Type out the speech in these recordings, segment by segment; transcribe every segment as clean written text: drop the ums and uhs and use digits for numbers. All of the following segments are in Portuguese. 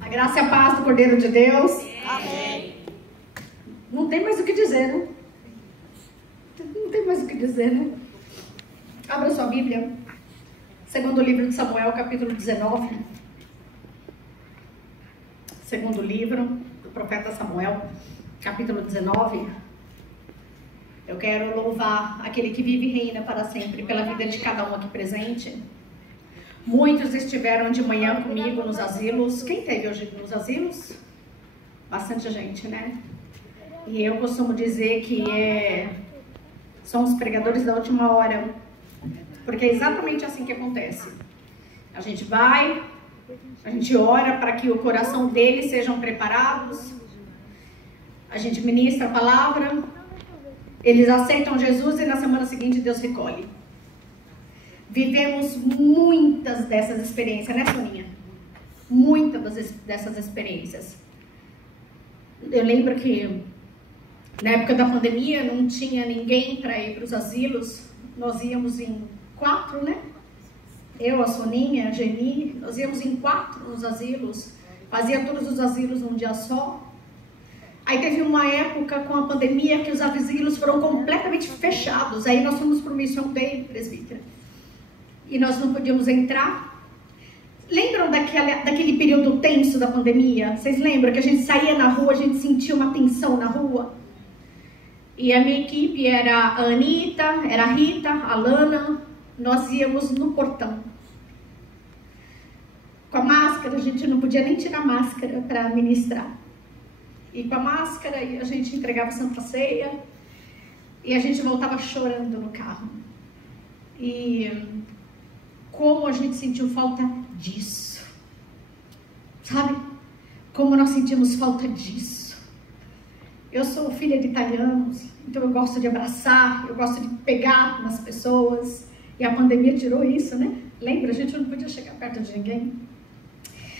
A graça e a paz do Cordeiro de Deus. Amém. Não tem mais o que dizer, né? Não tem mais o que dizer, né? Abra sua Bíblia. Segundo livro de Samuel, capítulo 19. Segundo livro do profeta Samuel, capítulo 19. Eu quero louvar aquele que vive e reina para sempre pela vida de cada um aqui presente. Muitos estiveram de manhã comigo nos asilos. Quem teve hoje nos asilos? Bastante gente, né? E eu costumo dizer que são os pregadores da última hora, porque é exatamente assim que acontece. A gente vai, a gente ora para que o coração deles sejam preparados, a gente ministra a palavra, eles aceitam Jesus e na semana seguinte Deus recolhe. Vivemos muitas dessas experiências, né, Soninha? Muitas dessas experiências. Eu lembro que na época da pandemia não tinha ninguém para ir para os asilos. Nós íamos em 4, né? Eu, a Soninha, a Geni, nós íamos em 4 nos asilos. Fazia todos os asilos num dia só. Aí teve uma época com a pandemia que os asilos foram completamente fechados. Aí nós fomos para o Mission Day, presbítero. E nós não podíamos entrar. Lembram daquele período tenso da pandemia? Vocês lembram que a gente saía na rua, a gente sentia uma tensão na rua? E a minha equipe era a Anitta, era a Rita, a Lana. Nós íamos no portão. Com a máscara, a gente não podia nem tirar a máscara para ministrar. E com a máscara, a gente entregava a Santa Ceia. E a gente voltava chorando no carro. E como a gente sentiu falta disso. Sabe? Como nós sentimos falta disso. Eu sou filha de italianos, então eu gosto de abraçar, eu gosto de pegar nas pessoas. E a pandemia tirou isso, né? Lembra? A gente não podia chegar perto de ninguém.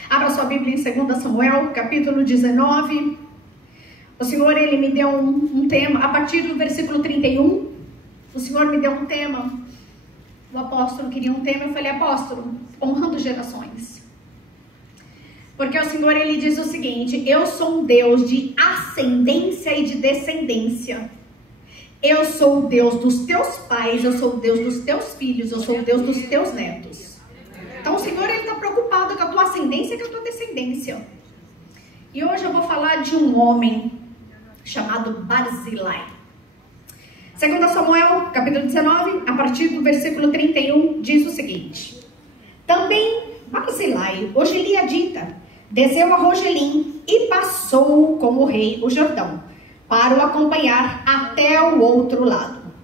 Abra sua Bíblia em 2 Samuel, capítulo 19. O Senhor, Ele me deu um tema. A partir do versículo 31, o Senhor me deu um tema. O apóstolo queria um tema, eu falei, apóstolo, honrando gerações. Porque o Senhor, Ele diz o seguinte: eu sou um Deus de ascendência e de descendência. Eu sou o Deus dos teus pais, eu sou o Deus dos teus filhos, eu sou o Deus dos teus netos. Então o Senhor, Ele está preocupado com a tua ascendência e com a tua descendência. E hoje eu vou falar de um homem chamado Barzilai. 2 Samuel, capítulo 19, a partir do versículo 31, diz o seguinte: também Barzilai, o gileadita, desceu a Rogelim e passou com o rei o Jordão, para o acompanhar até o outro lado.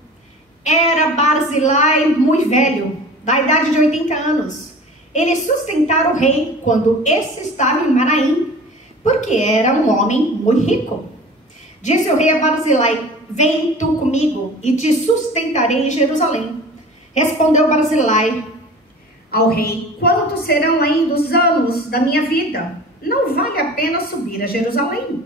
Era Barzilai muito velho, da idade de 80 anos. Ele sustentara o rei quando esse estava em Manaim, porque era um homem muito rico. Disse o rei a Barzilai: vem tu comigo e te sustentarei em Jerusalém. Respondeu Barzilai ao rei: quantos serão ainda os anos da minha vida? Não vale a pena subir a Jerusalém.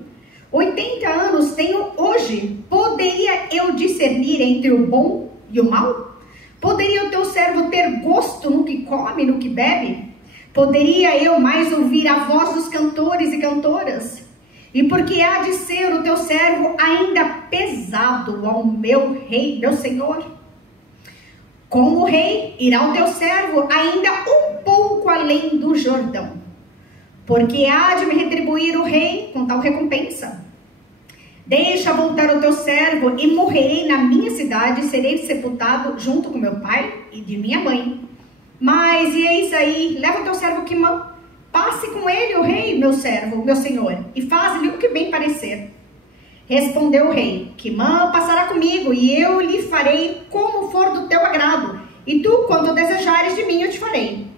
80 anos tenho hoje. Poderia eu discernir entre o bom e o mal? Poderia o teu servo ter gosto no que come, no que bebe? Poderia eu mais ouvir a voz dos cantores e cantoras? E porque há de ser o teu servo ainda pesado ao meu rei, meu senhor? Como o rei, irá o teu servo ainda um pouco além do Jordão, porque há de me retribuir o rei com tal recompensa. Deixa voltar o teu servo e morrerei na minha cidade, e serei sepultado junto com meu pai e de minha mãe. Mas e eis aí, leva o teu servo Quimã, passe com ele o rei, meu servo, meu senhor, e faz-lhe o que bem parecer. Respondeu o rei: Quimã passará comigo, e eu lhe farei como for do teu agrado, e tu, quanto desejares de mim, eu te farei.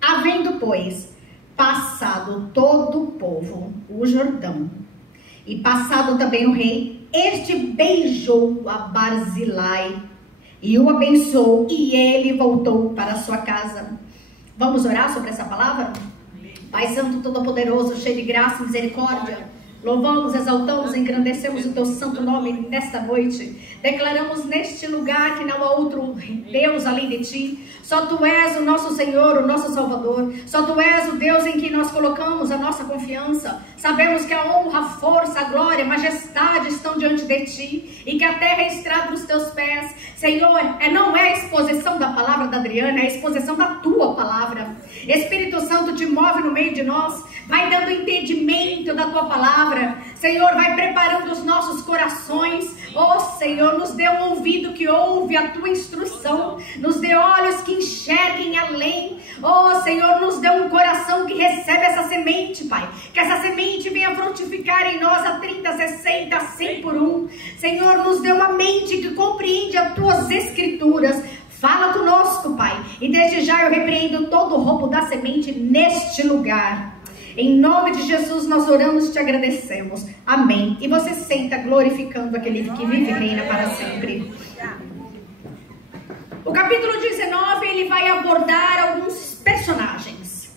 Havendo, pois, passado todo o povo o Jordão, e passado também o rei, este beijou a Barzilai, e o abençoou, e ele voltou para a sua casa. Vamos orar sobre essa palavra? Pai Santo, Todo-Poderoso, cheio de graça e misericórdia, Louvamos, exaltamos, engrandecemos o teu santo nome nesta noite. Declaramos neste lugar que não há outro Deus além de ti. Só tu és o nosso Senhor, o nosso Salvador. Só tu és o Deus em que nós colocamos a nossa confiança. Sabemos que a honra, a força, a glória, a majestade estão diante de ti e que a terra é estrada dos teus pés. Senhor, não é a exposição da palavra da Adriana, é a exposição da tua palavra. Espírito Santo, te move no meio de nós, vai dando entendimento da tua palavra. Senhor, vai preparando os nossos corações. Oh Senhor, nos dê um ouvido que ouve a tua instrução, nos dê olhos que enxerguem além. Oh Senhor, nos dê um coração que recebe essa semente, Pai, que essa semente venha frutificar em nós a 30, 60, 100 por 1. Senhor, nos dê uma mente que compreende as tuas escrituras. Fala conosco, Pai, e desde já eu repreendo todo o roubo da semente neste lugar. Em nome de Jesus nós oramos e te agradecemos. Amém. E você senta glorificando aquele que vive e reina para sempre. O capítulo 19, ele vai abordar alguns personagens.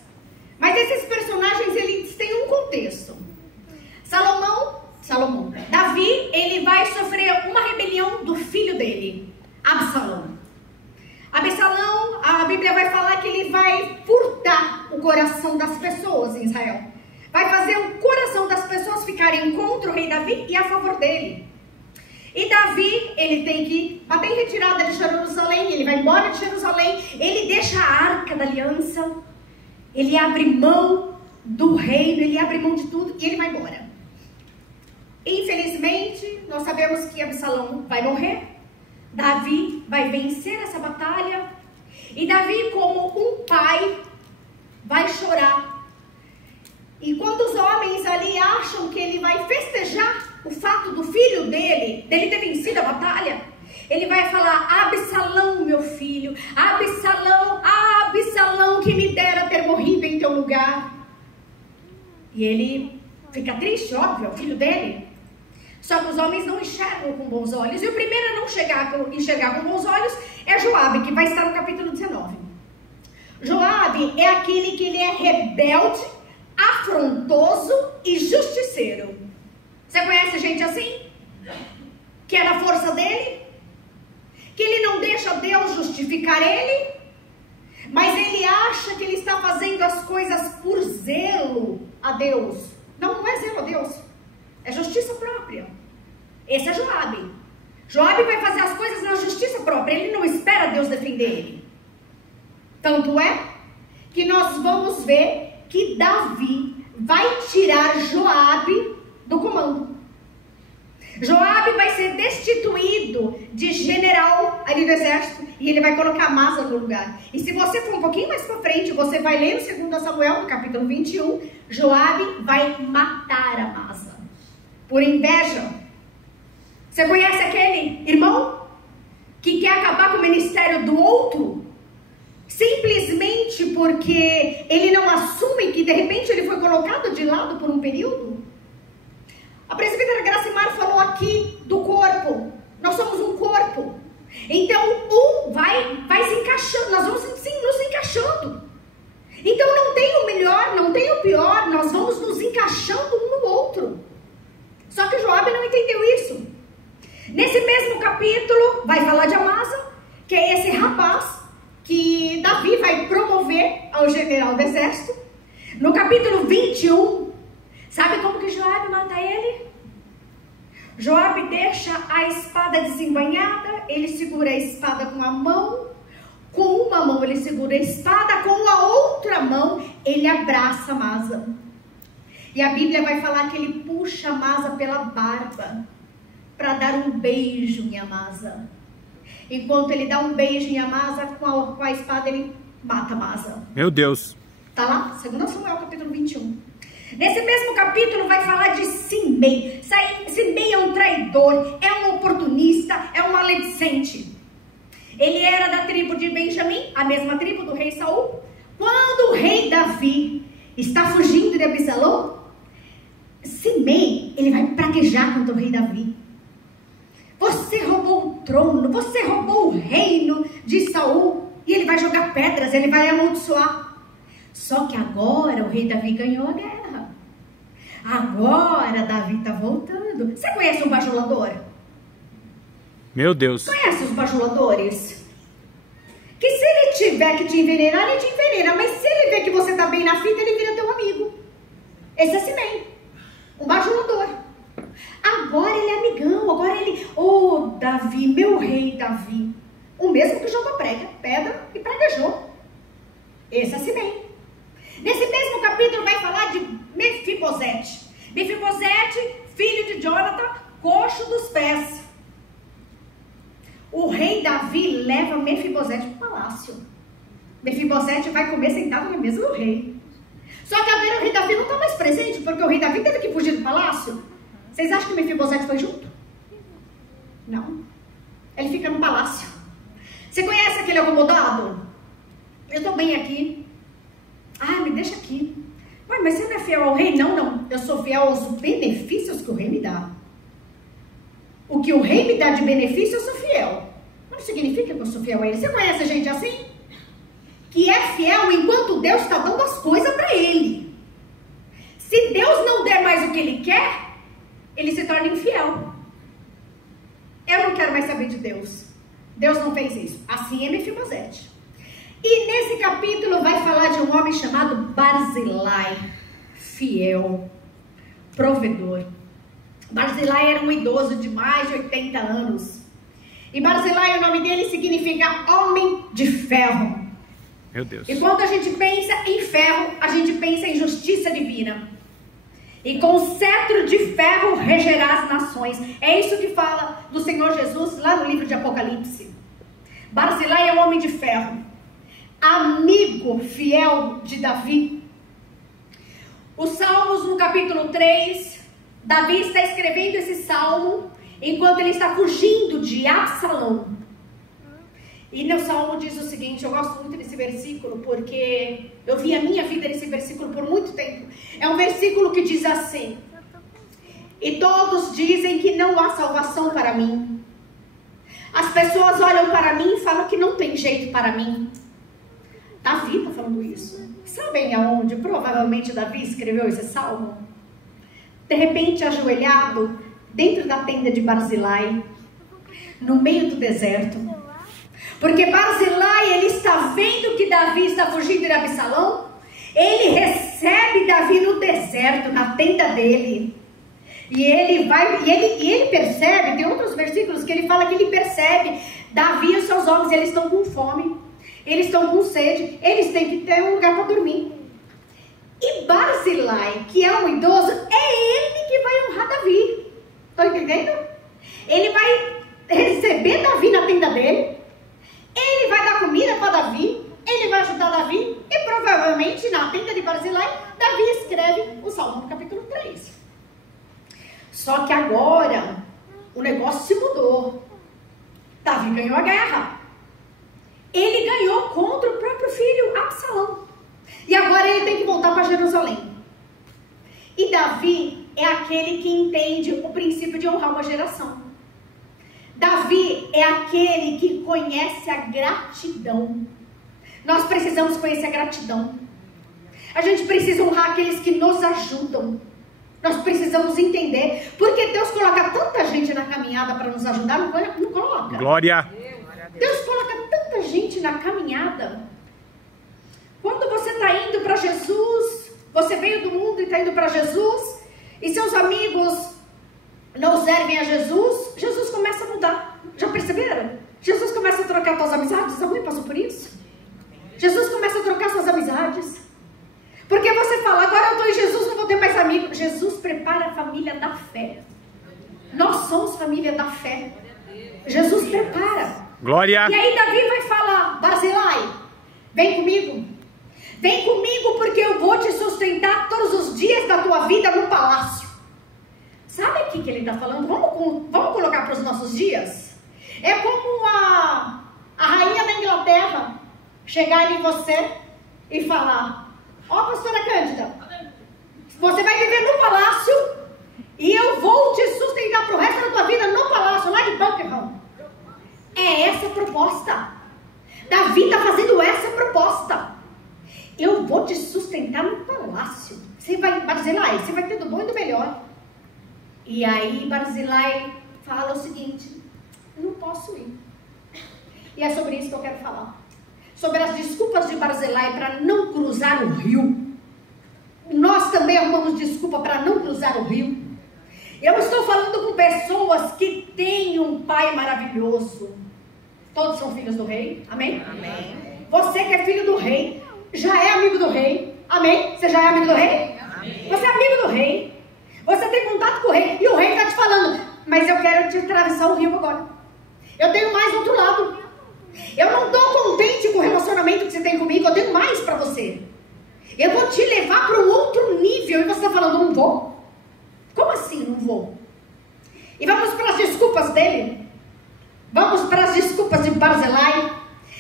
Mas esses personagens, eles têm um contexto. Davi, ele vai sofrer uma rebelião do filho dele, Absalão. Absalão, a Bíblia vai falar que ele vai furtar o coração das pessoas em Israel. Vai fazer o coração das pessoas ficarem contra o rei Davi e a favor dele. E Davi, ele tem que bater em retirada de Jerusalém, ele vai embora de Jerusalém, ele deixa a arca da aliança, ele abre mão do reino, ele abre mão de tudo e ele vai embora. Infelizmente, nós sabemos que Absalão vai morrer. Davi vai vencer essa batalha. E Davi, como um pai, vai chorar. E quando os homens ali acham que ele vai festejar o fato do filho dele ter vencido a batalha, ele vai falar: Absalão, meu filho, Absalão, que me dera ter morrido em teu lugar. E ele fica triste, óbvio, é o filho dele. Só que os homens não enxergam com bons olhos. E o primeiro a não enxergar com bons olhos é Joabe, que vai estar no capítulo 19. Joabe é aquele que ele é rebelde, afrontoso e justiceiro. Você conhece gente assim? Que é da força dele? Que ele não deixa Deus justificar ele? Mas ele acha que ele está fazendo as coisas por zelo a Deus. Não é zelo a Deus. É justiça própria. Esse é Joabe. Joabe vai fazer as coisas na justiça própria. Ele não espera Deus defender ele. Tanto é que nós vamos ver que Davi vai tirar Joabe do comando. Joabe vai ser destituído de general ali do exército e ele vai colocar Amasa no lugar. E se você for um pouquinho mais para frente, você vai ler no 2 Samuel, no capítulo 21, Joabe vai matar Amasa por inveja. Você conhece aquele irmão que quer acabar com o ministério do outro simplesmente porque ele não assume que de repente ele foi colocado de lado por um período? A presbítera Gracimar falou aqui do corpo. Nós somos um corpo. Então um vai se encaixando. Nós vamos sim nos encaixando. Então não tem o melhor, não tem o pior. Nós vamos nos encaixando um no outro. Só que Joabe não entendeu isso. Nesse mesmo capítulo vai falar de Amasa, que é esse rapaz que Davi vai promover ao general do exército. No capítulo 21, sabe como que Joabe mata ele? Joabe deixa a espada desembainhada, ele segura a espada com a mão, com uma mão ele segura a espada, com a outra mão ele abraça Amasa. E a Bíblia vai falar que ele puxa Amasa pela barba para dar um beijo em Amasa. Enquanto ele dá um beijo em Amasa, com a espada ele mata Amasa. Meu Deus! Está lá, 2 Samuel, capítulo 21. Nesse mesmo capítulo vai falar de Simei. Simei é um traidor, é um oportunista, é um maledicente. Ele era da tribo de Benjamim, a mesma tribo do rei Saul. Quando o rei Davi está fugindo de Absalão, Simei, ele vai praguejar contra o rei Davi. Você roubou o trono, você roubou o reino de Saul. E ele vai jogar pedras, ele vai amaldiçoar. Só que agora o rei Davi ganhou a guerra. Agora Davi está voltando. Você conhece um bajulador? Meu Deus. Conhece os bajuladores? Que se ele tiver que te envenenar, ele te envenena. Mas se ele vê que você está bem na fita, ele vira teu amigo. Esse é Simei. Um bajulador. Agora ele é amigão. Agora ele... Oh, Davi, meu rei Davi. O mesmo que jogou pedra e praguejou. Esse é Simei. Nesse mesmo capítulo vai falar de Mefibosete. Mefibosete, filho de Jonathan, coxo dos pés. O rei Davi leva Mefibosete para o palácio. Mefibosete vai comer sentado na mesa do rei. Só que agora o rei Davi não está mais presente, porque o rei Davi teve que fugir do palácio. Vocês acham que Mefibosete foi junto? Não. Ele fica no palácio. Você conhece aquele acomodado? Eu estou bem aqui. Ah, me deixa aqui. Ué, mas você não é fiel ao rei? Não, não. Eu sou fiel aos benefícios que o rei me dá. O que o rei me dá de benefício, eu sou fiel. Não significa que eu sou fiel a ele. Você conhece gente assim? Que é fiel enquanto Deus está dando as coisas para ele. Se Deus não der mais o que ele quer, ele se torna infiel. Eu não quero mais saber de Deus. Deus não fez isso. Assim é Mefibosete. E nesse capítulo vai falar de um homem chamado Barzilai, fiel, provedor. Barzilai era um idoso de mais de 80 anos. E Barzilai, o nome dele significa homem de ferro. Meu Deus. E quando a gente pensa em ferro, a gente pensa em justiça divina. E com o cetro de ferro regerá as nações. É isso que fala do Senhor Jesus lá no livro de Apocalipse. Barzilai é um homem de ferro, amigo fiel de Davi. Os Salmos, no capítulo 3, Davi está escrevendo esse salmo enquanto ele está fugindo de Absalão. E no salmo diz o seguinte, eu gosto muito desse versículo porque eu vi a minha vida nesse versículo por muito tempo. É um versículo que diz assim: e todos dizem que não há salvação para mim. As pessoas olham para mim e falam que não tem jeito para mim. Davi está falando isso. Sabem aonde provavelmente Davi escreveu esse salmo? De repente, ajoelhado dentro da tenda de Barzilai, no meio do deserto. Porque Barzilai, ele está vendo que Davi está fugindo de Absalão. Ele recebe Davi no deserto, na tenda dele. E ele percebe, tem outros versículos que ele fala que ele percebe, Davi e os seus homens, eles estão com fome, eles estão com sede, eles têm que ter um lugar para dormir. E Barzilai, que é um idoso, é ele que vai honrar Davi. Estão entendendo? Ele vai receber Davi na tenda dele, ele vai dar comida para Davi, ele vai ajudar Davi, e provavelmente na tenda de Barzilai, Davi escreve o Salmo no capítulo 3. Só que agora o negócio se mudou. Davi ganhou a guerra. Ele ganhou contra o próprio filho Absalão. E agora ele tem que voltar para Jerusalém. E Davi é aquele que entende o princípio de honrar uma geração. Davi é aquele que conhece a gratidão. Nós precisamos conhecer a gratidão. A gente precisa honrar aqueles que nos ajudam. Nós precisamos entender, porque Deus coloca tanta gente na caminhada para nos ajudar, não coloca? Glória! Deus coloca tanta gente na caminhada. Quando você está indo para Jesus, você veio do mundo e está indo para Jesus, e seus amigos não servem a Jesus, Jesus começa a mudar. Já perceberam? Jesus começa a trocar suas amizades. Alguém passou por isso? Jesus começa a trocar suas amizades. Porque você fala, agora eu estou em Jesus, não vou ter mais amigos. Jesus prepara a família da fé. Nós somos família da fé. Jesus prepara. Glória! E aí Davi vai falar, Barzilai, vem comigo. Vem comigo porque eu vou te sustentar todos os dias da tua vida no palácio. Sabe o que ele está falando? Vamos colocar para os nossos dias? É como a rainha da Inglaterra chegar em você e falar, ó, pastora Cândida, você vai viver no palácio e eu vou te sustentar para o resto da tua vida no palácio, lá de Buckingham. É essa a proposta. Davi está fazendo essa proposta. Eu vou te sustentar no palácio. Barzilai, você vai ter do bom e do melhor. E aí Barzilai fala o seguinte: eu não posso ir. E é sobre isso que eu quero falar. Sobre as desculpas de Barzilai para não cruzar o rio. Nós também arrumamos desculpa para não cruzar o rio. Eu estou falando com pessoas que têm um pai maravilhoso. Todos são filhos do rei, amém? Amém. Você que é filho do rei, já é amigo do rei, amém? Você já é amigo do rei? Amém. Você é amigo do rei. Você tem contato com o rei. E o rei está te falando: mas eu quero te atravessar o rio agora. Eu tenho mais do outro lado. Eu não estou contente com o relacionamento que você tem comigo. Eu tenho mais para você. Eu vou te levar para um outro nível. E você está falando: não vou. Como assim não vou? E vamos para as desculpas dele. Vamos para as desculpas de Barzilai.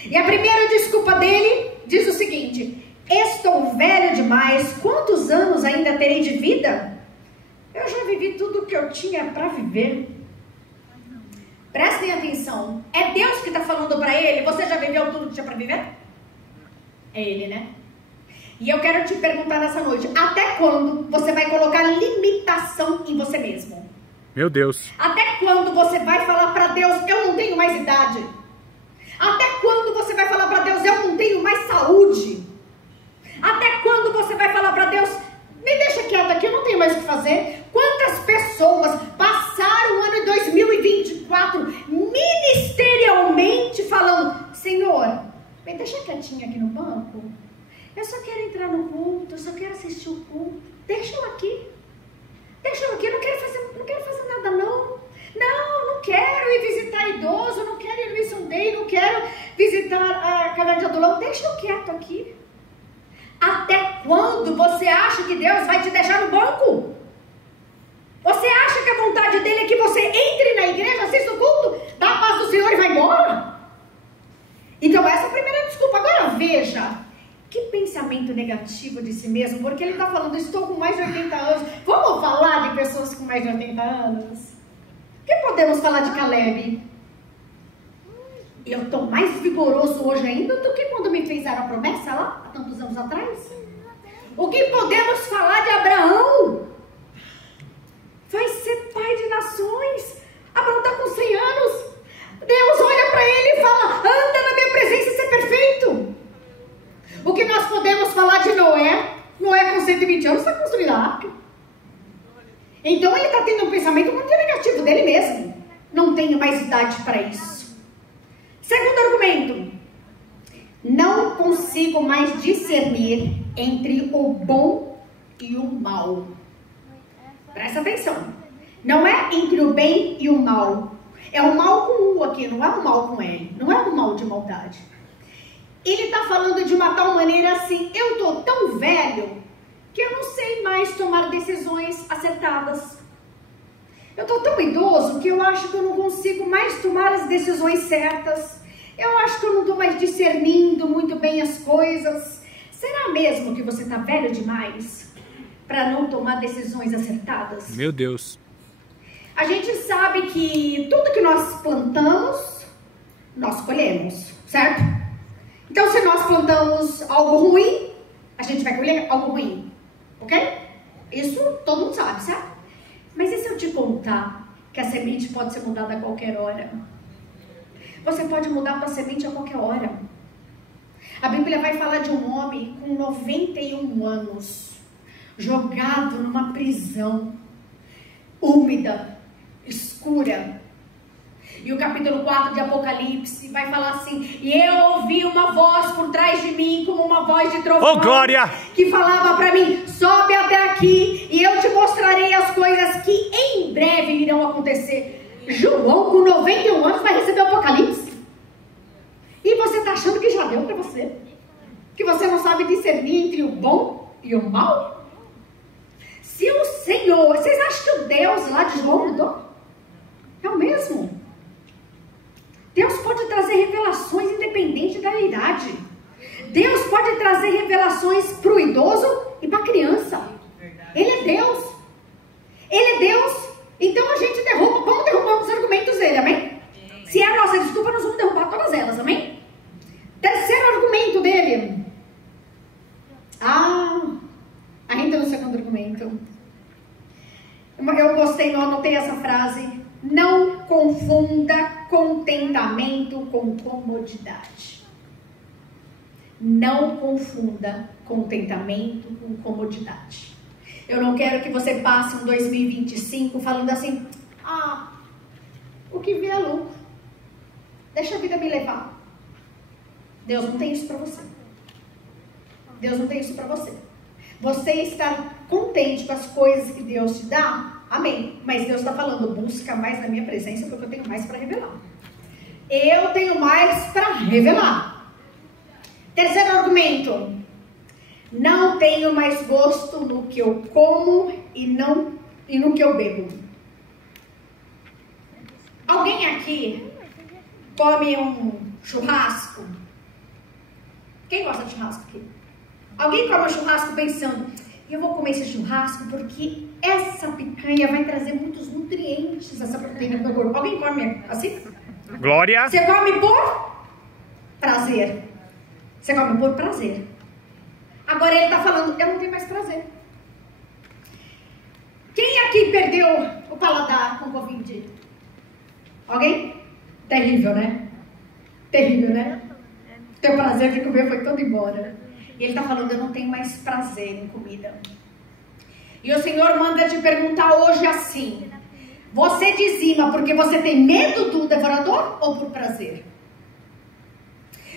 E a primeira desculpa dele diz o seguinte: estou velho demais. Quantos anos ainda terei de vida? Eu já vivi tudo o que eu tinha para viver. Prestem atenção. É Deus que está falando para ele: você já viveu tudo que tinha para viver? É ele, né? E eu quero te perguntar nessa noite: até quando você vai colocar limitação em você mesmo? Meu Deus. Até quando você vai falar para Deus: eu não tenho mais idade? Até quando você vai falar para Deus: eu não tenho mais saúde? Até quando você vai falar para Deus: me deixa quieto aqui, eu não tenho mais o que fazer? Quantas pessoas passaram o ano de 2024 ministerialmente falando: Senhor, me deixa quietinha aqui no banco? Eu só quero entrar no culto, eu só quero assistir o culto. Deixa eu aqui. Deixa eu aqui, eu não quero fazer nada não. Não quero ir visitar idoso, não quero ir no Mission Day, não quero visitar a caverna de Adulão. Deixa eu quieto aqui. Até quando você acha que Deus vai te deixar no banco? Você acha que a vontade dele é que você entre na igreja, assista o culto, dá a paz do Senhor e vai embora? Então essa é a primeira desculpa. Agora veja, que pensamento negativo de si mesmo, porque ele está falando: estou com mais de 80 anos. Vamos falar de pessoas com mais de 80 anos? O que podemos falar de Caleb? Eu estou mais vigoroso hoje ainda do que quando me fizeram a promessa lá, há tantos anos atrás. O que podemos falar de Abraão? Vai ser pai de nações. Abraão está com 100 anos. Deus olha para ele e fala: anda na minha presença e ser perfeito. O que nós podemos falar de Noé? Noé com 120 anos está construindo a arca. Então ele está tendo um pensamento muito negativo dele mesmo. Não tenho mais idade para isso. Segundo argumento: não consigo mais discernir entre o bom e o mal. Presta atenção. Não é entre o bem e o mal. É o mal com U aqui, não é o mal com L. Não é o mal de maldade. Ele está falando de uma tal maneira assim: eu estou tão velho que eu não sei mais tomar decisões acertadas. Eu estou tão idoso que eu acho que eu não consigo mais tomar as decisões certas. Eu acho que eu não estou mais discernindo muito bem as coisas. Será mesmo que você está velho demais para não tomar decisões acertadas? Meu Deus. A gente sabe que tudo que nós plantamos, nós colhemos, certo? Então, se nós plantamos algo ruim, a gente vai colher algo ruim, ok? Isso todo mundo sabe, certo? Mas e se eu te contar que a semente pode ser mudada a qualquer hora? Você pode mudar a sua semente a qualquer hora. A Bíblia vai falar de um homem com 91 anos, jogado numa prisão, úmida, escura. E o capítulo 4 de Apocalipse vai falar assim: e eu ouvi uma voz por trás de mim, como uma voz de trovão, glória! Que falava para mim: sobe até aqui e eu te mostrarei as coisas que em breve irão acontecer. João, com 91 anos, vai receber o Apocalipse? E você está achando que já deu para você? Que você não sabe discernir entre o bom e o mal? Se o Senhor... Vocês acham que o Deus lá de João mudou? É o mesmo. Deus pode trazer revelações independente da idade. Deus pode trazer revelações para o idoso e para a criança. Ele é Deus. Ele é Deus. Então a gente derruba, vamos derrubar os argumentos dele, amém? Se é a nossa desculpa, nós vamos derrubar todas elas, amém? Terceiro argumento dele. Ainda no segundo contentamento. Eu gostei, eu anotei essa frase. Não confunda contentamento com comodidade. Não confunda contentamento com comodidade. Eu não quero que você passe um 2025 falando assim: o que vier é lucro. Deixa a vida me levar. Deus não tem isso para você. Deus não tem isso para você. Você está contente com as coisas que Deus te dá? Amém. Mas Deus está falando: busca mais na minha presença, porque eu tenho mais para revelar. Eu tenho mais para revelar. Terceiro argumento: não tenho mais gosto no que eu como e no que eu bebo. Alguém aqui come um churrasco? Quem gosta de churrasco aqui? Alguém come um churrasco pensando: eu vou comer esse churrasco porque essa picanha vai trazer muitos nutrientes, essa proteína para o corpo. Alguém come assim? Glória! Você come por prazer. Você come por prazer. Agora ele está falando: eu não tenho mais prazer. Quem aqui perdeu o paladar com Covid? Alguém? Terrível, né? Terrível, né? Teu prazer de comer foi todo embora. E ele está falando: eu não tenho mais prazer em comida. E o Senhor manda te perguntar hoje assim: você dizima porque você tem medo do devorador ou por prazer?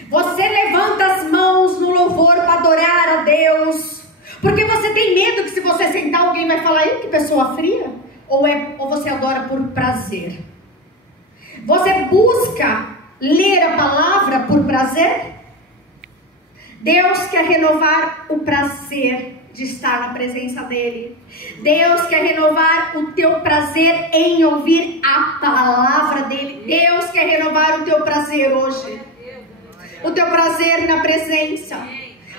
Você levanta as mãos no louvor para adorar a Deus porque você tem medo que se você sentar alguém vai falar: ih, que pessoa fria? Ou você adora por prazer? Você busca ler a palavra por prazer? Deus quer renovar o prazer de estar na presença dele. Deus quer renovar o teu prazer em ouvir a palavra dele. Deus quer renovar o teu prazer hoje. O teu prazer na presença.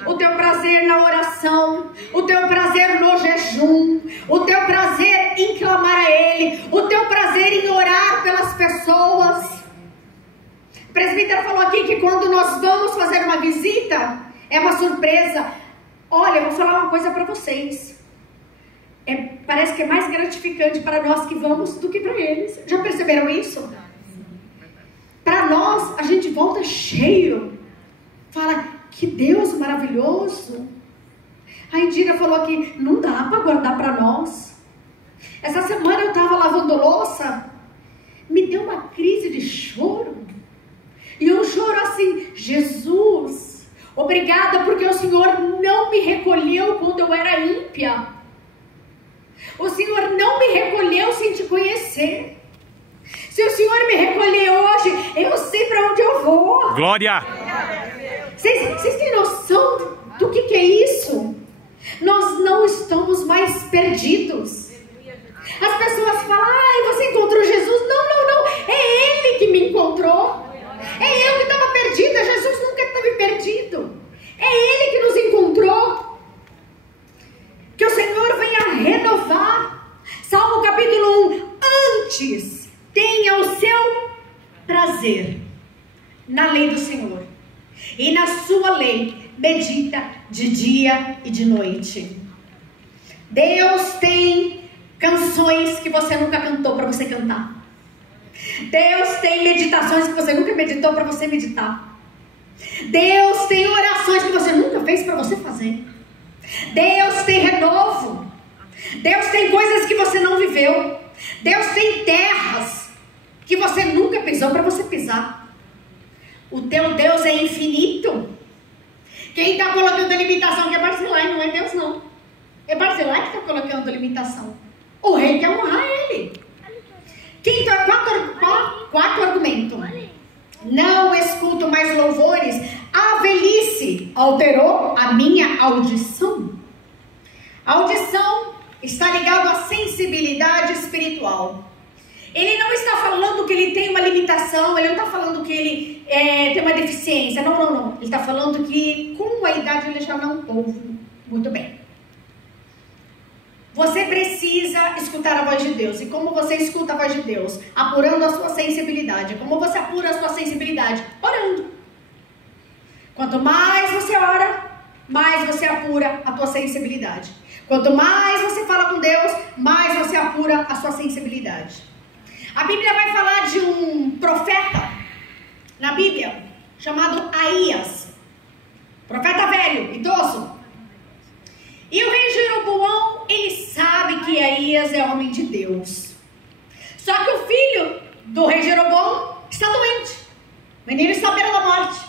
O teu prazer na oração. O teu prazer no jejum. O teu prazer em clamar a ele. O teu prazer em orar pelas pessoas. O presbítero falou aqui que quando nós vamos fazer uma visita, é uma surpresa. Olha, eu vou falar uma coisa para vocês. Parece que é mais gratificante para nós que vamos do que para eles. Já perceberam isso? Para nós, a gente volta cheio. Fala: que Deus maravilhoso. A Indira falou aqui: não dá para guardar para nós. Essa semana eu estava lavando louça. Me deu uma crise de choro. E eu choro assim: Jesus, obrigada porque o Senhor não me recolheu quando eu era ímpia. O Senhor não me recolheu sem te conhecer. Se o Senhor me recolher hoje, eu sei para onde eu vou. Glória! Vocês têm noção do que é isso? Nós não estamos mais perdidos. As pessoas falam: ai, você encontrou Jesus? Não. É Ele que me encontrou. É eu que estava perdida. Jesus nunca esteve perdido. É Ele que nos encontrou. Que o Senhor venha renovar. Salmo capítulo 1. Antes, tenha o seu prazer na lei do Senhor, e na sua lei medita de dia e de noite. Deus tem canções que você nunca cantou para você cantar. Deus tem meditações que você nunca meditou para você meditar. Deus tem orações que você nunca fez para você fazer. Deus tem renovo. Deus tem coisas que você não viveu. Deus tem terras que você nunca pisou para você pisar. O teu Deus é infinito. Quem está colocando a limitação que é Barzilai, não é Deus não. É Barzilai que está colocando a limitação. O rei quer honrar ele. Quarto argumento: não escuto mais louvores. A velhice alterou a minha audição. A audição está ligada à sensibilidade espiritual. Ele não está falando que ele tem uma limitação. Ele não está falando que ele tem uma deficiência. Não. Ele está falando que com a idade ele já não ouve muito bem. Você precisa escutar a voz de Deus. E como você escuta a voz de Deus? Apurando a sua sensibilidade. Como você apura a sua sensibilidade? Orando. Quanto mais você ora, mais você apura a tua sensibilidade. Quanto mais você fala a sua sensibilidade. A Bíblia vai falar de um profeta na Bíblia chamado Aías, profeta velho, idoso. E o rei Jeroboão, ele sabe que Aías é homem de Deus. Só que o filho do rei Jeroboão está doente. O menino está à beira da morte.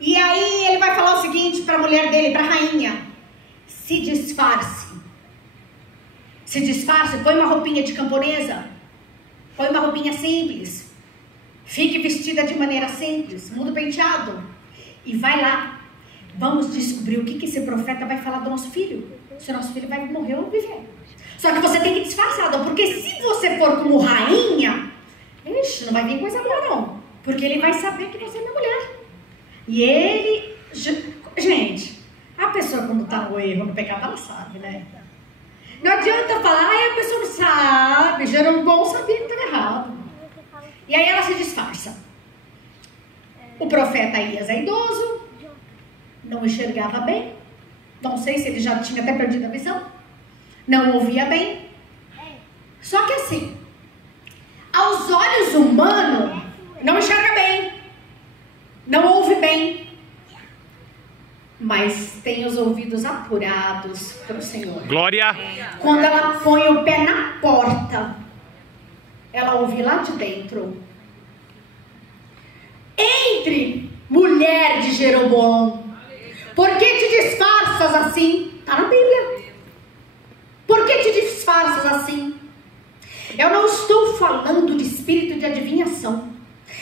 E aí ele vai falar o seguinte para a mulher dele, para a rainha: se disfarce. Se disfarce, põe uma roupinha de camponesa. Põe uma roupinha simples. Fique vestida de maneira simples, muda o penteado. E vai lá. Vamos descobrir o que esse profeta vai falar do nosso filho. Se o nosso filho vai morrer ou viver. Só que você tem que disfarçar, porque se você for como rainha, ixi, não vai vir coisa boa não. Porque ele vai saber que você é minha mulher. E ele... Gente, a pessoa quando está no erro, no pecado, ela sabe, né? Não adianta falar, a pessoa não sabe. Jeroboão sabia que estava errado. E aí ela se disfarça. O profeta Aías é idoso, não enxergava bem. Não sei se ele já tinha até perdido a visão. Não ouvia bem. Só que assim, aos olhos humanos, não enxerga bem. Não ouve bem. Mas tem os ouvidos apurados para o Senhor. Glória! Quando ela põe o pé na porta, ela ouve lá de dentro: entre, mulher de Jeroboão, por que te disfarças assim? Está na Bíblia. Por que te disfarças assim? Eu não estou falando de espírito de adivinhação.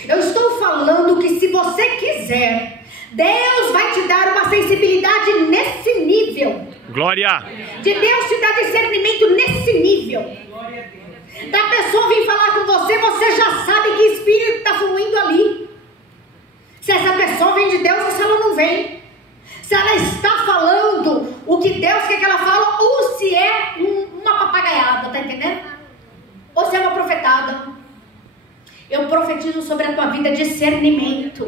Eu estou falando que se você quiser, Deus vai te dar uma sensibilidade nesse nível. Glória! De Deus te dar discernimento nesse nível. Da pessoa vir falar com você, você já sabe que espírito está fluindo ali. Se essa pessoa vem de Deus ou se ela não vem. Se ela está falando o que Deus quer que ela fala, ou se é uma papagaiada, tá entendendo? Ou se é uma profetada. Eu profetizo sobre a tua vida discernimento.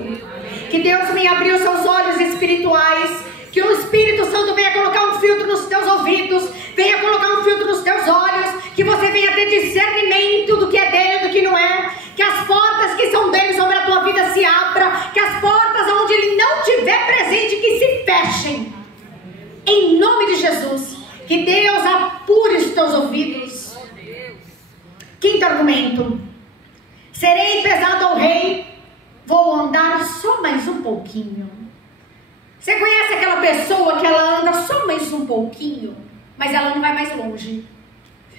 Que Deus venha abrir os seus olhos espirituais. Que o Espírito Santo venha colocar um filtro nos teus ouvidos. Venha colocar um filtro nos teus olhos. Que você venha ter discernimento do que é dele e do que não é. Que as portas que são dele sobre a tua vida se abram. Que as portas onde ele não estiver presente, que se fechem. Em nome de Jesus. Que Deus apure os teus ouvidos. Quinto argumento. Serei pesado ao rei, vou andar só mais um pouquinho. Você conhece aquela pessoa que ela anda só mais um pouquinho, mas ela não vai mais longe.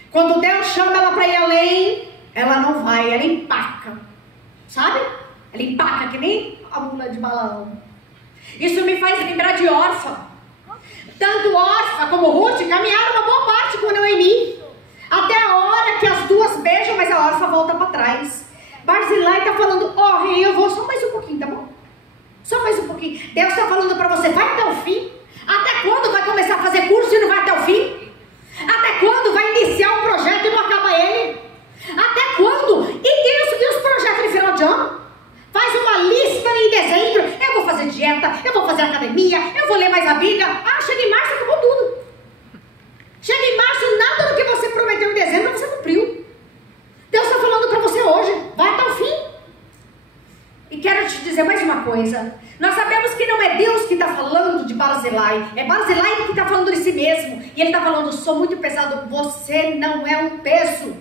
Quando Deus chama ela para ir além, ela não vai, ela empaca. Sabe? Ela empaca que nem a mula de balão. Isso me faz lembrar de Orfa. Tanto Orfa como Ruth caminharam uma boa parte com Noemi. Até a hora que as duas beijam, mas a Orfa volta para trás. Barzilai está falando: ó, rei, eu vou só mais um pouquinho, tá bom? Só mais um pouquinho. Deus está falando para você: vai até o fim. Até quando vai começar a fazer curso e não vai até o fim? Até quando vai iniciar um projeto e não acaba ele? Até quando? E os projetos de final de ano? Faz uma lista em dezembro. Eu vou fazer dieta, eu vou fazer academia, eu vou ler mais a Bíblia. Ah, chega em março, acabou tudo. Chega em março, nada do que você prometeu em dezembro você cumpriu. Deus está falando para você hoje: vai até o fim. E quero te dizer mais uma coisa. Nós sabemos que não é Deus que está falando de Barzilai. É Barzilai que está falando de si mesmo. E ele está falando: sou muito pesado. Você não é um peso.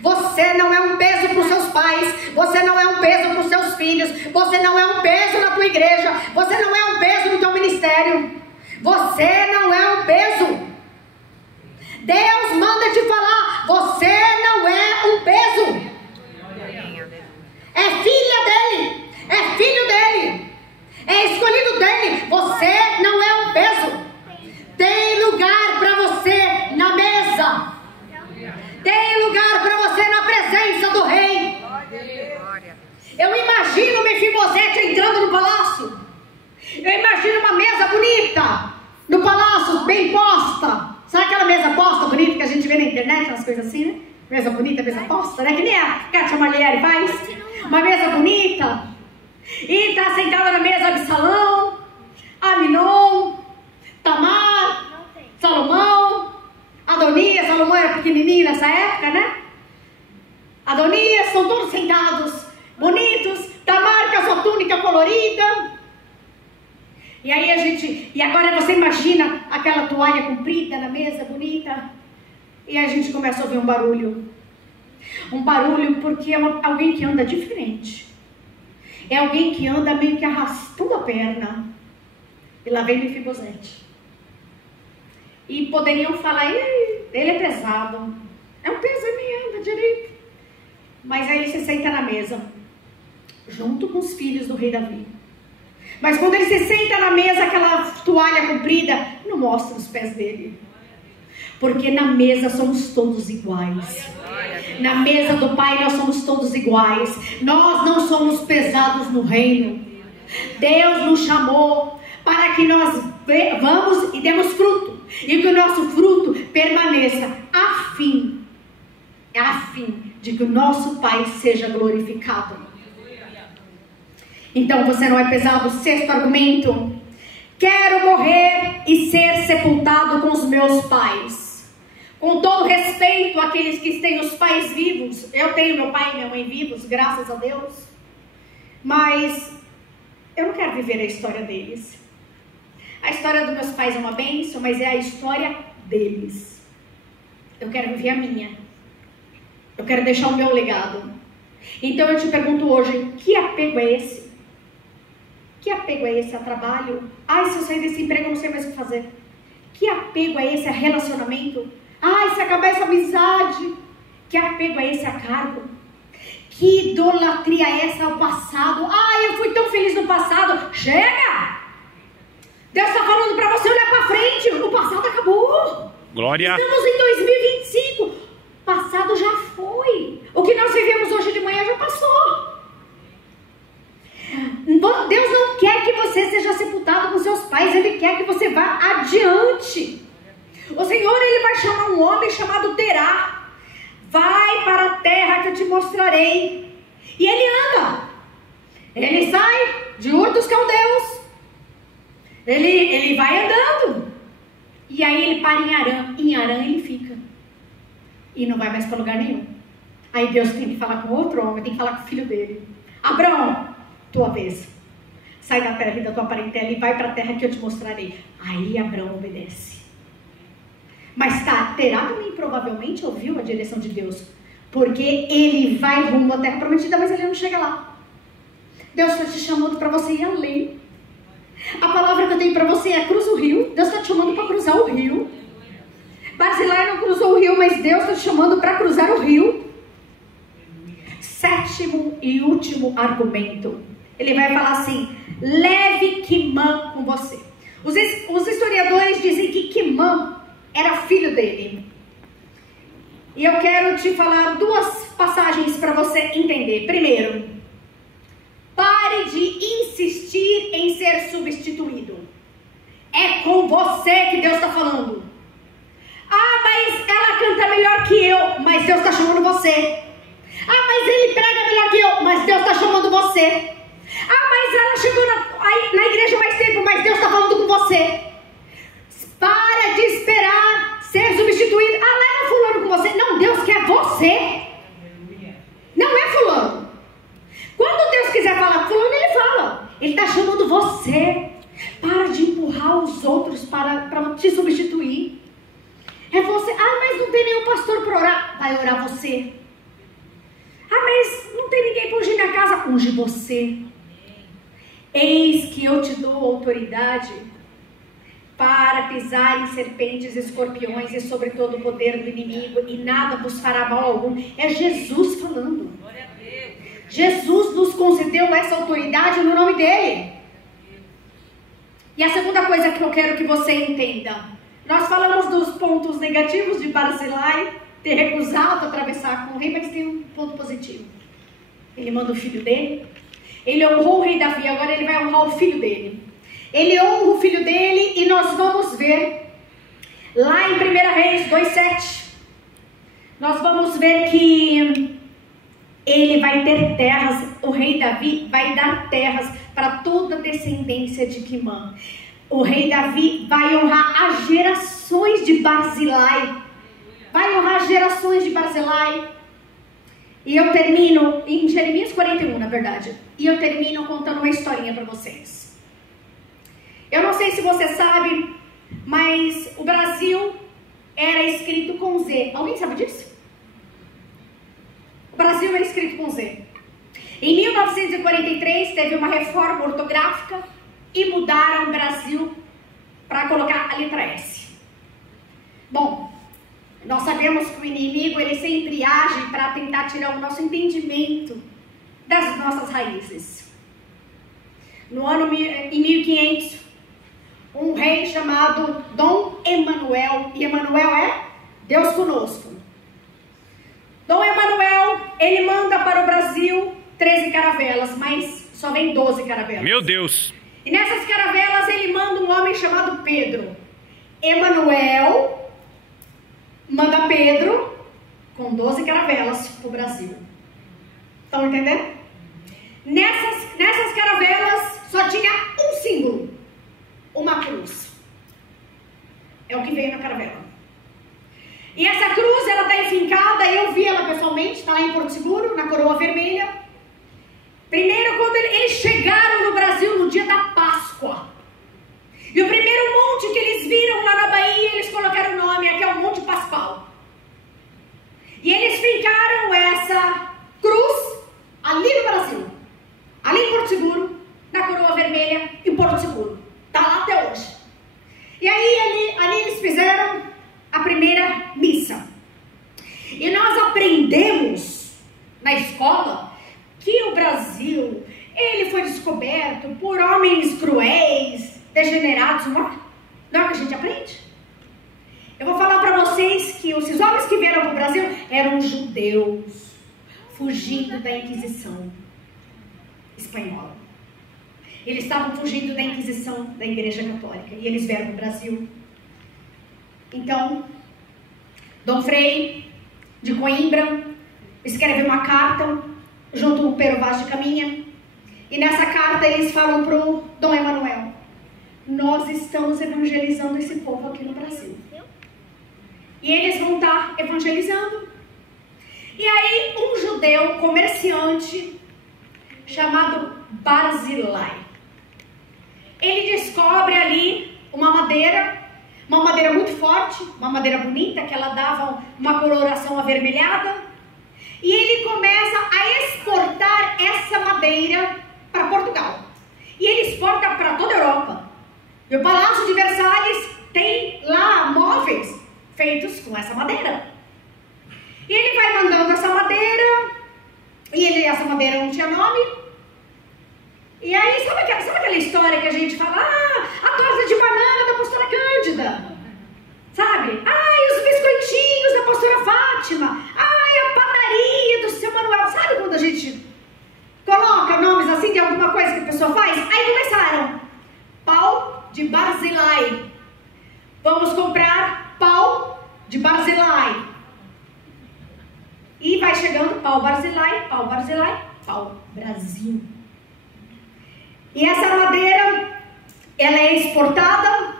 Você não é um peso para os seus pais. Você não é um peso para os seus filhos. Você não é um peso na tua igreja. Você não é um peso no teu ministério. Você não é um peso. Deus manda te falar: você não é um peso. É filha dele, é filho dele, é escolhido dele. Você não é um peso. Tem lugar para você na mesa. Tem lugar para você na presença do rei. Eu imagino Mefibosete entrando no palácio. Eu imagino uma mesa bonita no palácio, bem posta. Sabe aquela mesa posta bonita que a gente vê na internet, umas coisas assim, né? Mesa bonita, mesa posta, né? Que nem a Kátia Marliere faz. Uma mesa bonita. E tá sentada na mesa Absalão, Aminon, Tamar, Salomão, Adonias, Salomão era pequenininho nessa época, né? Adonias, estão todos sentados, bonitos. Tamar com a sua túnica colorida. E aí e agora você imagina aquela toalha comprida na mesa, bonita. E a gente começa a ouvir um barulho. Um barulho porque é alguém que anda diferente. É alguém que anda meio que arrastando a perna. E lá vem Mefibosete. E poderiam falar, ele é pesado. É um peso, ele nem anda direito. Mas aí ele se senta na mesa, junto com os filhos do rei Davi. Mas quando ele se senta na mesa, aquela toalha comprida, não mostra os pés dele. Porque na mesa somos todos iguais. Na mesa do Pai nós somos todos iguais. Nós não somos pesados no reino. Deus nos chamou para que nós vamos e demos fruto. E que o nosso fruto permaneça a fim de que o nosso Pai seja glorificado. Então você não é pesado. Sexto argumento: quero morrer e ser sepultado com os meus pais. Com todo respeito àqueles que têm os pais vivos, eu tenho meu pai e minha mãe vivos, graças a Deus, mas eu não quero viver a história deles. A história dos meus pais é uma bênção, mas é a história deles. Eu quero viver a minha. Eu quero deixar o meu legado. Então eu te pergunto hoje, que apego é esse? Que apego é esse a trabalho? Ai, se eu sair desse emprego eu não sei mais o que fazer. Que apego é esse a relacionamento? Ai, se acabar essa amizade. Que apego é esse a cargo? Que idolatria é essa ao passado? Ai, eu fui tão feliz no passado. Chega! Deus está falando para você olhar para frente. O passado acabou. Glória. Estamos em 2025. O passado já foi. O que nós vivemos hoje de manhã já passou. Deus não quer que você seja sepultado com seus pais. Ele quer que você vá adiante. O Senhor, Ele vai chamar um homem chamado Terá. Vai para a terra que eu te mostrarei. E ele anda. Ele sai de Ur dos Caldeus. Ele vai andando. E aí ele para em Arã. Em Arã ele fica. E não vai mais para lugar nenhum. Aí Deus tem que falar com outro homem. Tem que falar com o filho dele. Abrão, tua vez. Sai da terra e da tua parentela e vai para a terra que eu te mostrarei. Aí Abrão obedece. Mas Terá também provavelmente ouviu a direção de Deus. Porque ele vai rumo à terra prometida, mas ele não chega lá. Deus está te chamando para você ir além. A palavra que eu tenho para você é: cruza o rio. Deus está te chamando para cruzar o rio. Barzilai não cruzou o rio, mas Deus está te chamando para cruzar o rio. Sétimo e último argumento. Ele vai falar assim: leve Quimã com você. Os historiadores dizem que Quimã era filho dele. E eu quero te falar duas passagens para você entender. Primeiro, pare de insistir em ser substituído. É com você que Deus está falando. Ah, mas ela canta melhor que eu, mas Deus está chamando você. Ah, mas ele prega melhor que eu, mas Deus está chamando você. Ah, mas ela chegou na igreja mais tempo, mas Deus está falando com você. Para de esperar ser substituído. Ah, leva fulano com você. Não, Deus quer você. Não é fulano. Quando Deus quiser falar com fulano, Ele fala. Ele está chamando você. Para de empurrar os outros para te substituir. É você. Ah, mas não tem nenhum pastor para orar. Vai orar você. Ah, mas não tem ninguém para ungir minha casa. Unge você. Eis que eu te dou autoridade para pisar em serpentes, escorpiões e sobre todo o poder do inimigo, e nada vos fará mal algum. É Jesus falando. Jesus nos concedeu essa autoridade no nome dele. E a segunda coisa que eu quero que você entenda: nós falamos dos pontos negativos de Barzilai ter recusado atravessar com o rei, mas tem um ponto positivo. Ele manda o filho dele. Ele honrou o rei Davi, agora ele vai honrar o filho dele. Ele honra o filho dele e nós vamos ver lá em 1 Reis 2:7. Nós vamos ver que ele vai ter terras, o rei Davi vai dar terras para toda a descendência de Quimã. O rei Davi vai honrar as gerações de Barzilai. Vai honrar gerações de Barzilai. E eu termino em Jeremias 41, na verdade. E eu termino contando uma historinha para vocês. Eu não sei se você sabe, mas o Brasil era escrito com Z. Alguém sabe disso? O Brasil era escrito com Z. Em 1943 teve uma reforma ortográfica e mudaram o Brasil para colocar a letra S. Bom, nós sabemos que o inimigo ele sempre age para tentar tirar o nosso entendimento das nossas raízes. No ano em 1500, um rei chamado Dom Emanuel, e Emanuel é Deus conosco. Dom Emanuel, ele manda para o Brasil 13 caravelas, mas só vem 12 caravelas. Meu Deus! E nessas caravelas ele manda um homem chamado Pedro. Emanuel manda Pedro com 12 caravelas para o Brasil. Estão entendendo? Nessas caravelas só tinha um símbolo, uma cruz. É o que veio na caravela. E essa cruz, ela está enfincada, eu vi ela pessoalmente, está lá em Porto Seguro, na Coroa Vermelha. Primeiro, quando eles chegaram no Brasil no dia da Páscoa. E o primeiro monte que eles viram lá na Bahia, eles colocaram o nome, aqui é o Monte Pascoal. E eles fincaram essa cruz ali no Brasil. Ali em Porto Seguro, na Coroa Vermelha, em Porto Seguro. Está lá até hoje. E aí, ali eles fizeram a primeira missa. E nós aprendemos na escola que o Brasil, ele foi descoberto por homens cruéis, degenerados, não é o que a gente aprende? Eu vou falar para vocês que esses homens que vieram para o Brasil eram judeus, fugindo da Inquisição espanhola. Eles estavam fugindo da Inquisição da Igreja Católica e eles vieram para o Brasil. Então, Dom Frei de Coimbra escreve uma carta junto com o Pero Vaz de Caminha, e nessa carta eles falam para o Dom Emanuel: nós estamos evangelizando esse povo aqui no Brasil. E eles vão estar evangelizando. E aí um judeu comerciante chamado Barzilai, ele descobre ali uma madeira muito forte, uma madeira bonita, que ela dava uma coloração avermelhada. E ele começa a exportar essa madeira para Portugal. E ele exporta para toda a Europa. E o Palácio de Versalhes tem lá móveis feitos com essa madeira. E ele vai mandando essa madeira, e essa madeira não tinha nome. E aí, sabe aquela história que a gente fala? A torta de banana da pastora Cândida. Sabe? Os biscoitinhos da pastora Fátima. A padaria do seu Manuel. Sabe quando a gente coloca nomes assim de alguma coisa que a pessoa faz? Aí começaram: pau de Barzilai. Vamos comprar pau de Barzilai. E vai chegando pau Barzilai, pau Barzilai, pau Brasil. E essa madeira, ela é exportada.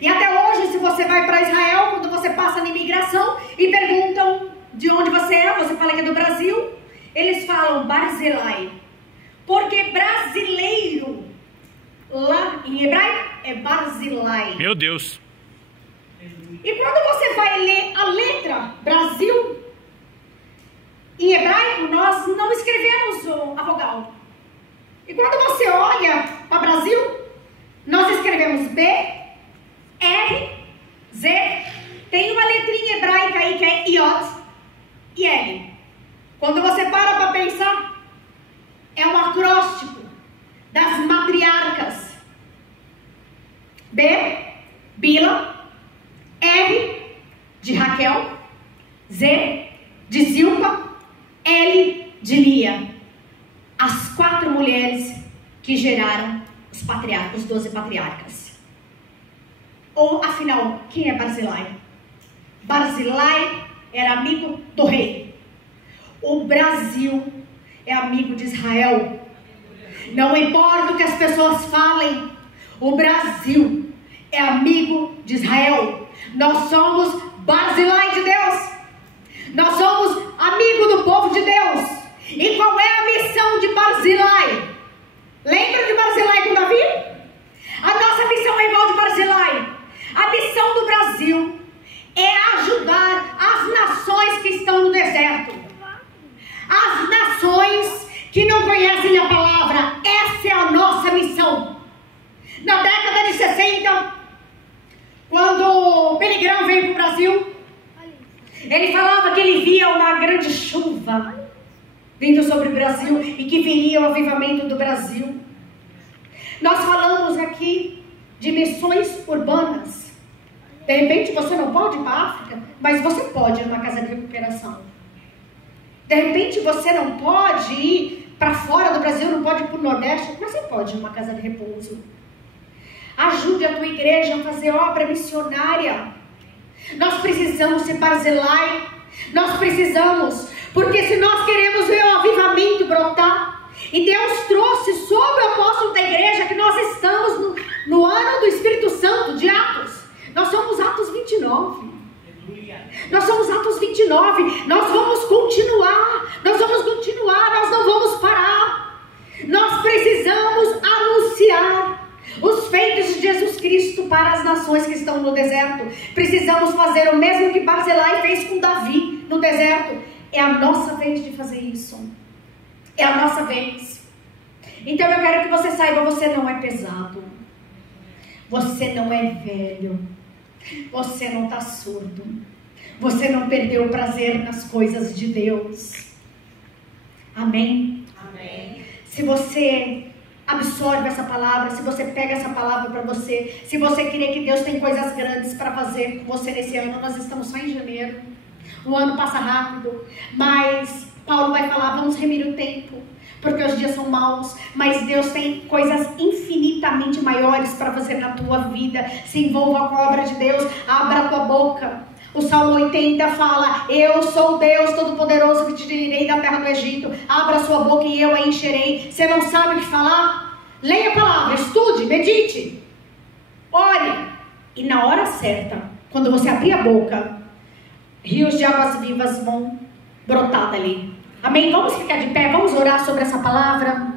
E até hoje, se você vai para Israel, quando você passa na imigração e perguntam de onde você é, você fala que é do Brasil, eles falam Barzilai. Porque brasileiro, lá em hebraico, é Barzilai. Meu Deus! E quando você vai ler a letra Brasil, em hebraico, nós não escrevemos a vogal. E quando você olha para Brasil, nós escrevemos B, R, Z, tem uma letrinha hebraica aí que é Iot e L. Quando você para pensar, é um acróstico das matriarcas. B, Bila, R, de Raquel, Z, de Zilpa, L, de Lia. As 4 mulheres que geraram os patriarcas, os 12 patriarcas. Ou, afinal, quem é Barzilai? Barzilai era amigo do rei. O Brasil é amigo de Israel. Não importa o que as pessoas falem, o Brasil é amigo de Israel. Nós somos Barzilai de Deus. não conhecem a palavra. Essa é a nossa missão. Na década de 60, quando Billy Graham veio para o Brasil, ele falava que ele via uma grande chuva vindo sobre o Brasil e que viria o avivamento do Brasil. Nós falamos aqui de missões urbanas. De repente você não pode ir para a África, mas você pode ir numa casa de recuperação. De repente você não pode ir para fora do Brasil, não pode ir para o Nordeste, mas você pode ir numa casa de repouso. Ajude a tua igreja a fazer obra missionária. Nós precisamos ser Barzilai. Nós precisamos, porque se nós queremos ver o avivamento brotar, e Deus trouxe sobre o apóstolo da igreja que nós estamos no ano do Espírito Santo, de Atos. Nós somos Atos 29. Nós somos Atos 29. Nós vamos continuar. Nós não vamos parar. Nós precisamos anunciar os feitos de Jesus Cristo para as nações que estão no deserto. Precisamos fazer o mesmo que Barzilai fez com Davi no deserto. É a nossa vez de fazer isso. É a nossa vez. Então eu quero que você saiba, você não é pesado. Você não é velho. Você não está surdo. Você não perdeu o prazer nas coisas de Deus. Amém? Amém. Se você absorve essa palavra, se você pega essa palavra para você, se você crê que Deus tem coisas grandes para fazer com você nesse ano, nós estamos só em janeiro, o ano passa rápido, mas Paulo vai falar, vamos remir o tempo, porque os dias são maus, mas Deus tem coisas infinitamente maiores para fazer na tua vida. Se envolva com a obra de Deus, abra a tua boca. O Salmo 80 fala, eu sou Deus Todo-Poderoso que te tirei da terra do Egito. Abra a sua boca e eu a encherei. Você não sabe o que falar? Leia a palavra, estude, medite, ore. E na hora certa, quando você abrir a boca, rios de águas vivas vão brotar dali. Amém? Vamos ficar de pé, vamos orar sobre essa palavra.